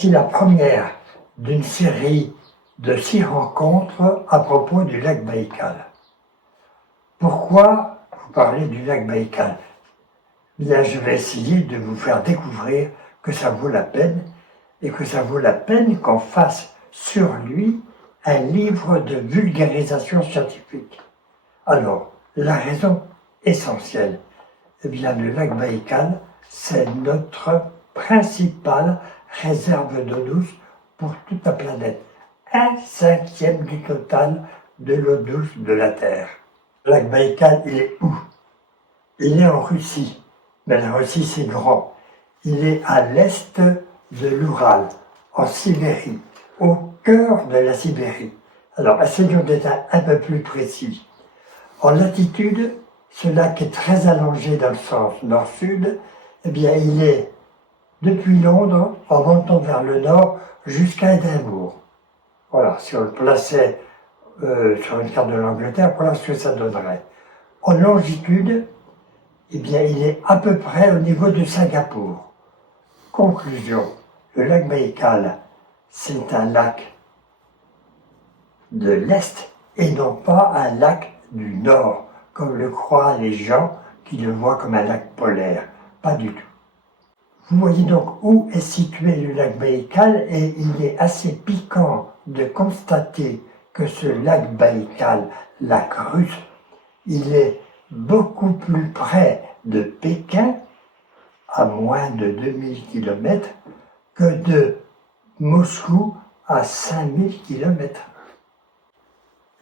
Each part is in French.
C'est la première d'une série de 6 rencontres à propos du lac Baïkal. Pourquoi vous parlez du lac Baïkal? Bien, je vais essayer de vous faire découvrir que ça vaut la peine et que ça vaut la peine qu'on fasse sur lui un livre de vulgarisation scientifique. Alors, la raison essentielle, eh bien, le lac Baïkal, c'est notre principale réserve d'eau douce pour toute la planète. 1/5 du total de l'eau douce de la Terre. Le lac Baïkal, il est où? Il est en Russie. Mais la Russie, c'est grand. Il est à l'est de l'Oural, en Sibérie, au cœur de la Sibérie. Alors, essayons d'être un peu plus précis. En latitude, ce lac est très allongé dans le sens nord-sud. Eh bien, il est depuis Londres, en montant vers le nord, jusqu'à Édimbourg. Voilà, si on le plaçait sur une carte de l'Angleterre, voilà ce que ça donnerait. En longitude, eh bien, il est à peu près au niveau de Singapour. Conclusion, le lac Baïkal, c'est un lac de l'Est et non pas un lac du Nord, comme le croient les gens qui le voient comme un lac polaire. Pas du tout. Vous voyez donc où est situé le lac Baïkal et il est assez piquant de constater que ce lac Baïkal, lac russe, il est beaucoup plus près de Pékin, à moins de 2000 km, que de Moscou à 5000 km.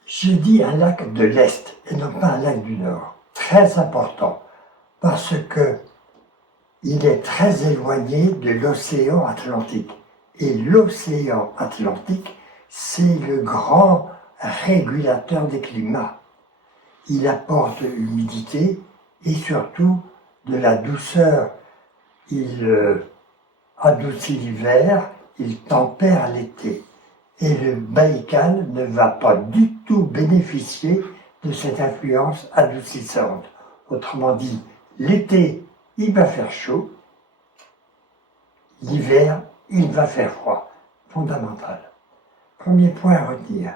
J'ai dit un lac de l'Est et non pas un lac du Nord. Très important, parce que il est très éloigné de l'océan Atlantique. Et l'océan Atlantique, c'est le grand régulateur des climats. Il apporte l'humidité et surtout de la douceur. Il adoucit l'hiver, il tempère l'été. Et le Baïkal ne va pas du tout bénéficier de cette influence adoucissante. Autrement dit, l'été, il va faire chaud, l'hiver, il va faire froid. Fondamental. Premier point à retenir.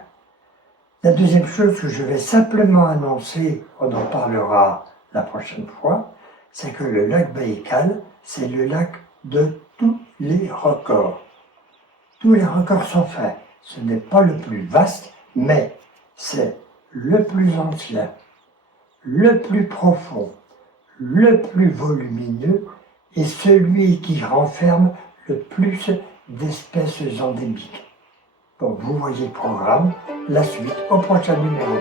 La deuxième chose que je vais simplement annoncer, on en parlera la prochaine fois, c'est que le lac Baïkal, c'est le lac de tous les records. Tous les records sont faits. Ce n'est pas le plus vaste, mais c'est le plus ancien, le plus profond, le plus volumineux et celui qui renferme le plus d'espèces endémiques. Donc vous voyez le programme, la suite au prochain numéro.